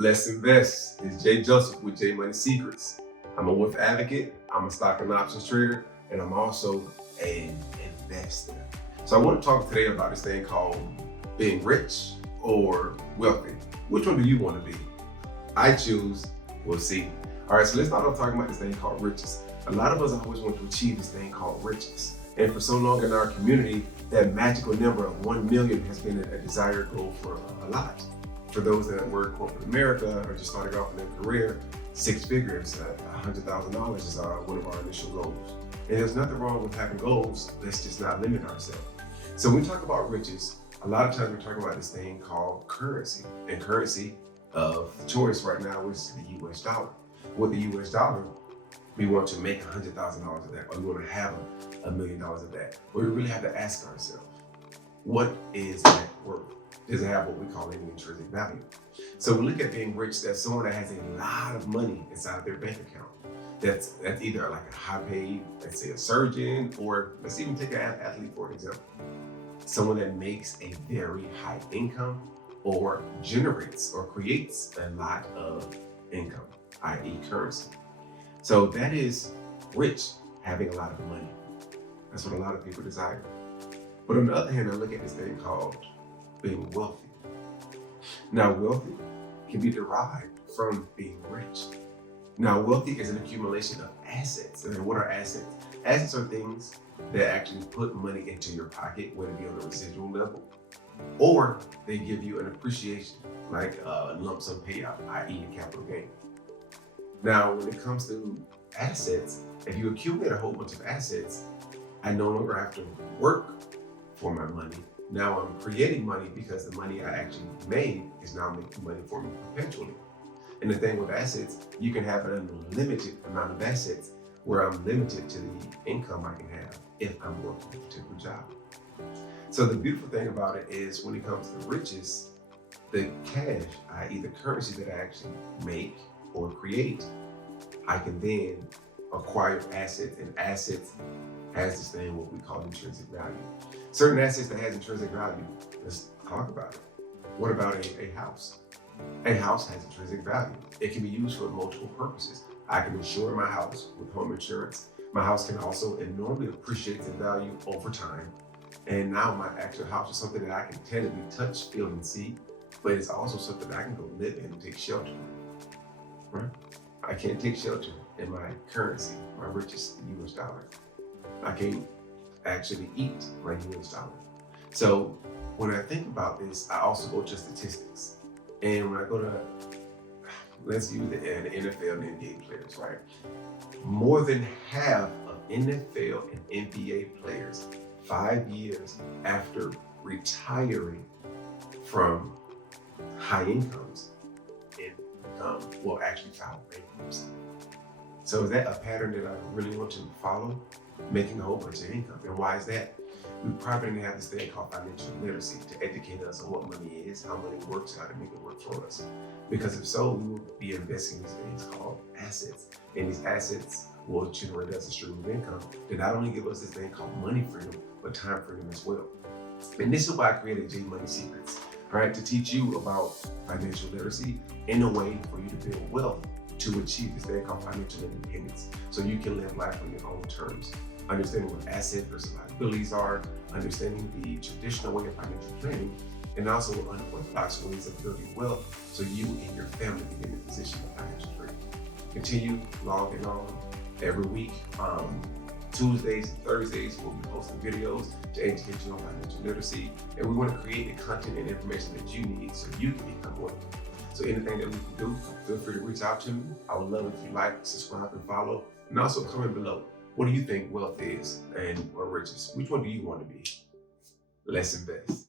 Let's invest. It's Jay Joseph with J Money Secrets. I'm a wealth advocate, I'm a stock and options trader, and I'm also an investor. So I want to talk today about this thing called being rich or wealthy. Which one do you want to be? I choose, we'll see. All right, so let's start off talking about this thing called riches. A lot of us always want to achieve this thing called riches. And for so long in our community, that magical number of 1 million has been a desired goal for a lot. For those that work corporate America or just starting off in their career, 6 figures, $100,000 is one of our initial goals. And there's nothing wrong with having goals. Let's just not limit ourselves. So when we talk about riches, a lot of times we're talking about this thing called currency. And currency of choice right now is the US dollar. With the US dollar, we want to make $100,000 of that, or we want to have $1 million of that. But we really have to ask ourselves, what is that worth? Does it have what we call any intrinsic value? So we look at being rich, that's someone that has a lot of money inside of their bank account. That's either like a high paid, let's say a surgeon, or let's even take an athlete for example. Someone that makes a very high income or generates or creates a lot of income, i.e. currency. So that is rich, having a lot of money. That's what a lot of people desire. But on the other hand, I look at this thing called being wealthy. Now, wealthy can be derived from being rich. Now, wealthy is an accumulation of assets. And what are assets? Assets are things that actually put money into your pocket, whether it be on a residual level, or they give you an appreciation, like a lump sum payout, i.e. a capital gain. Now, when it comes to assets, if you accumulate a whole bunch of assets, I no longer have to work for my money. Now I'm creating money because the money I actually made is now making money for me perpetually. And the thing with assets, you can have an unlimited amount of assets where I'm limited to the income I can have if I'm working a particular job. So the beautiful thing about it is when it comes to riches, the cash, i.e. the currency that I actually make or create, I can then acquire assets, and assets has this thing what we call intrinsic value. Certain assets that has intrinsic value, let's talk about it. What about a house? A house has intrinsic value. It can be used for multiple purposes. I can insure my house with home insurance. My house can also enormously appreciate in value over time. And now my actual house is something that I can tangibly touch, feel, and see, but it's also something that I can go live in and take shelter in. Right? I can't take shelter in my currency, my richest US dollar. I can't actually eat my US dollar. So when I think about this, I also go to statistics. And when I go to, let's use the NFL and NBA players, right? More than half of NFL and NBA players, 5 years after retiring from high incomes, will actually file bankruptcy. So is that a pattern that I really want to follow? Making a whole bunch of income. And why is that? We probably didn't have this thing called financial literacy to educate us on what money is, how money works, how to make it work for us. Because if so, we will be investing in these things called assets. And these assets will generate us a stream of income that not only give us this thing called money freedom, but time freedom as well. And this is why I created J Money Secrets, right? To teach you about financial literacy in a way for you to build wealth to achieve this thing called financial independence. So you can live life on your own terms. Understanding what asset versus liabilities are, understanding the traditional way of financial planning, and also unorthodox ways of building wealth so you and your family can get in a position of financial freedom. Continue logging on every week. Tuesdays and Thursdays, we'll be posting videos to educate you on financial literacy. And we want to create the content and information that you need so you can become wealthy. So anything that we can do, feel free to reach out to me. I would love if you like, subscribe, and follow. And also comment below. What do you think wealth is or riches? Which one do you want to be? Let's invest.